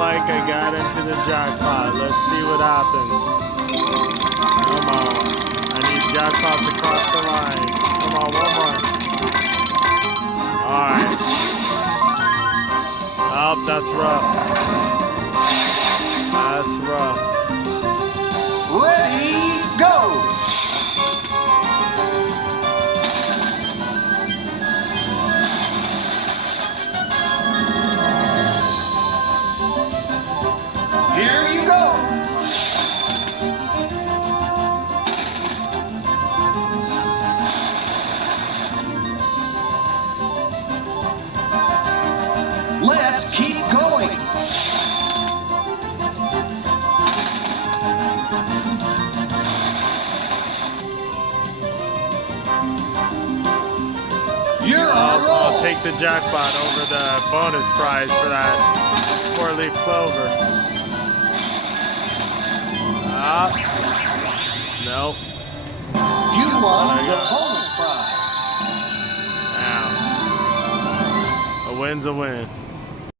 like I got into the jackpot. Let's see what happens. Come on. I need jackpots across the line. Come on, one more. Alright. Oh, that's rough. That's rough. Ready, go! Here you go! Let's keep going! You're on a roll! I'll take the jackpot over the bonus prize for that 4-leaf clover. Nope. You won the bonus prize. Ow. A win's a win.